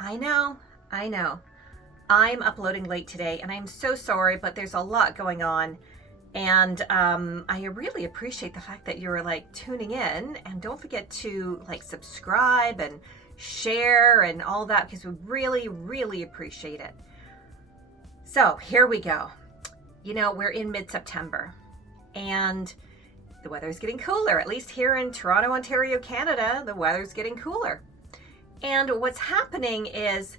I know, I know. I'm uploading late today and I'm so sorry, but there's a lot going on. And I really appreciate the fact that you're like tuning in, and don't forget to like subscribe and share and all that because we really, really appreciate it. So here we go. You know, we're in mid-September and the weather's getting cooler. At least here in Toronto, Ontario, Canada, the weather's getting cooler. And what's happening is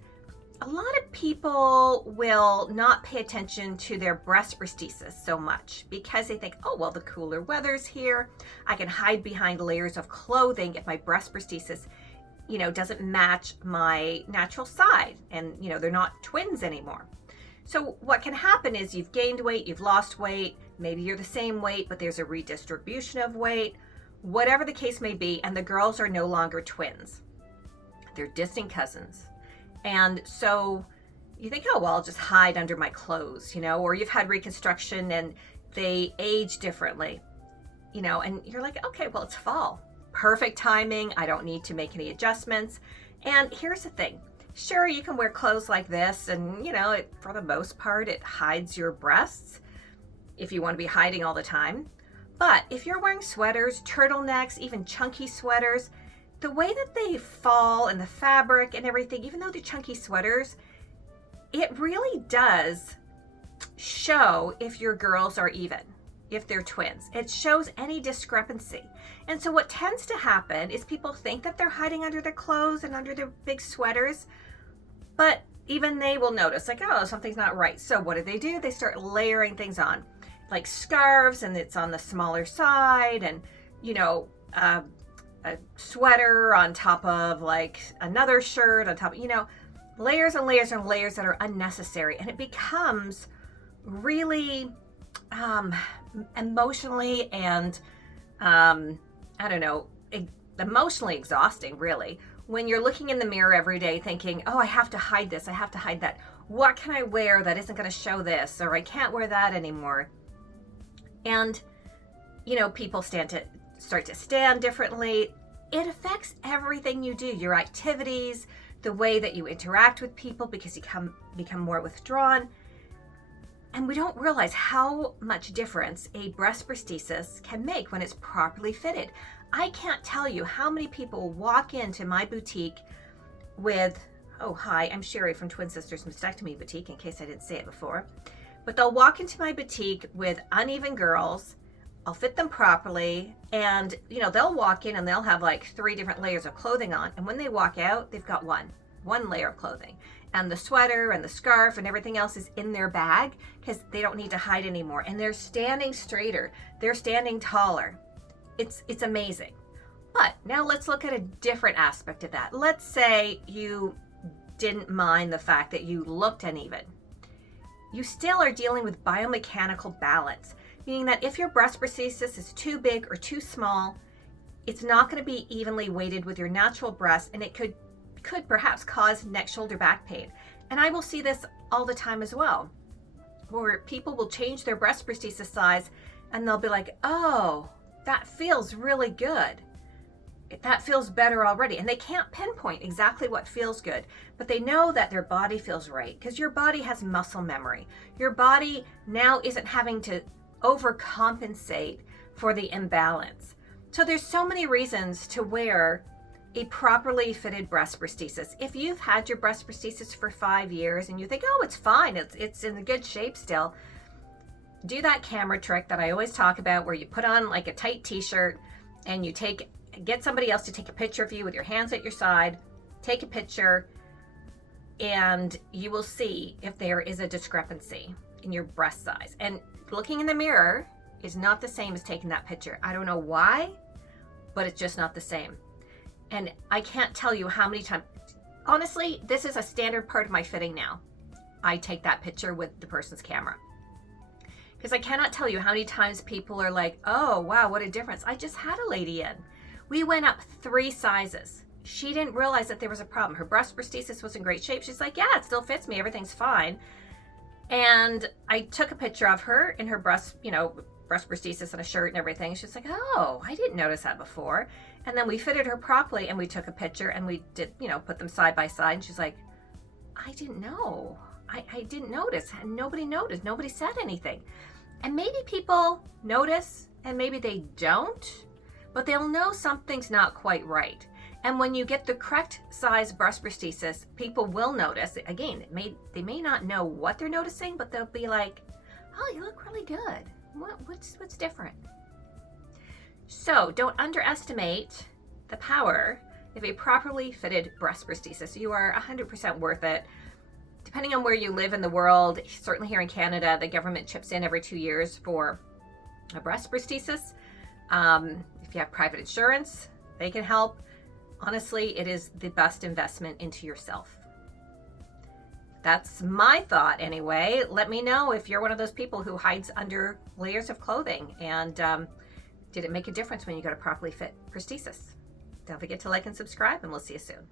a lot of people will not pay attention to their breast prosthesis so much because they think, oh, well, the cooler weather's here. I can hide behind layers of clothing if my breast prosthesis, doesn't match my natural side. And, they're not twins anymore. So what can happen is you've gained weight, you've lost weight, maybe you're the same weight, but there's a redistribution of weight, whatever the case may be, and the girls are no longer twins. They're distant cousins. And so you think, oh, well, I'll just hide under my clothes, or you've had reconstruction and they age differently, and you're like, okay, well, it's fall. Perfect timing. I don't need to make any adjustments. And here's the thing. Sure, you can wear clothes like this and, for the most part, it hides your breasts if you want to be hiding all the time. But if you're wearing sweaters, turtlenecks, even chunky sweaters, the way that they fall and the fabric and everything, even though they're chunky sweaters, it really does show if your girls are even, if they're twins. It shows any discrepancy. And so what tends to happen is people think that they're hiding under their clothes and under their big sweaters, but even they will notice, like, oh, something's not right. So what do? They start layering things on, like scarves, and it's on the smaller side, and, a sweater on top of like another shirt on top, layers and layers and layers that are unnecessary. And it becomes really emotionally and emotionally exhausting, really, when you're looking in the mirror every day thinking, oh, I have to hide this, I have to hide that. What can I wear that isn't going to show this? Or I can't wear that anymore. And people start to stand differently. It affects everything you do, your activities, the way that you interact with people, because you become more withdrawn. And we don't realize how much difference a breast prosthesis can make when it's properly fitted. I can't tell you how many people walk into my boutique with, oh, hi, I'm Sherry from Twin Sisters Mastectomy Boutique, in case I didn't say it before. But they'll walk into my boutique with uneven girls. I'll fit them properly, and they'll walk in and they'll have like 3 different layers of clothing on, and when they walk out, they've got one layer of clothing, and the sweater and the scarf and everything else is in their bag because they don't need to hide anymore, and they're standing straighter, they're standing taller. It's amazing. But now let's look at a different aspect of that. Let's say you didn't mind the fact that you looked uneven. You still are dealing with biomechanical balance, meaning that if your breast prosthesis is too big or too small, it's not going to be evenly weighted with your natural breast, and it could perhaps cause neck, shoulder, back pain. And I will see this all the time as well, where people will change their breast prosthesis size and they'll be like, oh, that feels really good. That feels better already. And they can't pinpoint exactly what feels good, but they know that their body feels right because your body has muscle memory. Your body now isn't having to overcompensate for the imbalance. So there's so many reasons to wear a properly fitted breast prosthesis. If you've had your breast prosthesis for 5 years and you think, oh, it's fine, it's in good shape still, do that camera trick that I always talk about where you put on like a tight t-shirt and you get somebody else to take a picture of you with your hands at your side, take a picture, and you will see if there is a discrepancy in your breast size. And looking in the mirror is not the same as taking that picture. I don't know why, but it's just not the same. And I can't tell you how many times, honestly, this is a standard part of my fitting now. I take that picture with the person's camera. Because I cannot tell you how many times people are like, oh, wow, what a difference. I just had a lady in. We went up 3 sizes. She didn't realize that there was a problem. Her breast prosthesis was in great shape. She's like, yeah, it still fits me. Everything's fine. And I took a picture of her in her breast prosthesis and a shirt and everything. She's like, oh, I didn't notice that before. And then we fitted her properly and we took a picture and we did, put them side by side. And she's like, I didn't know. I didn't notice. And nobody noticed. Nobody said anything. And maybe people notice and maybe they don't, but they'll know something's not quite right. And when you get the correct size breast prosthesis, people will notice. Again, they may not know what they're noticing, but they'll be like, oh, you look really good. What's different? So don't underestimate the power of a properly fitted breast prosthesis. You are 100% worth it. Depending on where you live in the world, certainly here in Canada, the government chips in every 2 years for a breast prosthesis. If you have private insurance, they can help. Honestly, it is the best investment into yourself. That's my thought anyway. Let me know if you're one of those people who hides under layers of clothing, and did it make a difference when you got a properly fit prosthesis? Don't forget to like and subscribe, and we'll see you soon.